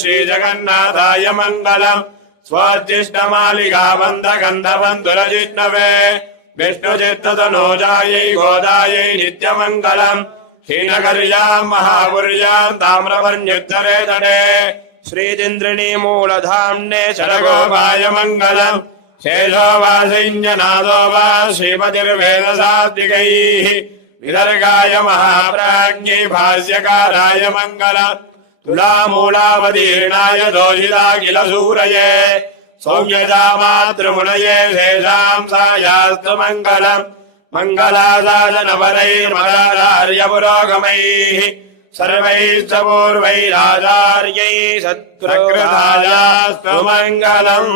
श्रीजगन्नाथाय मङ्गलम् स्वोज्जिष्टमालिकाबन्धगन्धबन्धुरजिष्णवे विष्णुचित्ततनूजायै गोदायै नित्यमङ्गलम् क्षीणकर्याम् महापुर्याम् ताम्रपर्ण्युत्तरे तटे श्रीदिन्द्रिणी मूलधाम्ने शरगोपाय मङ्गलम् शेषोवासैन्यनादो वा श्रीमतिर्वेदसात्विकैः विदर्गाय महाप्राज्ञै भाष्यकाराय मङ्गलम् तुलामूलावतीर्णाय दोषिताखिलसूरये सौम्यजा मातृमुनये शेषाम् सायास्तु मङ्गलम् मङ्गलासादनवरैर्मदाचार्यपुरोगमैः सर्वैश्च पूर्वैराचार्यैः सत्कृतायास्तु मङ्गलम्।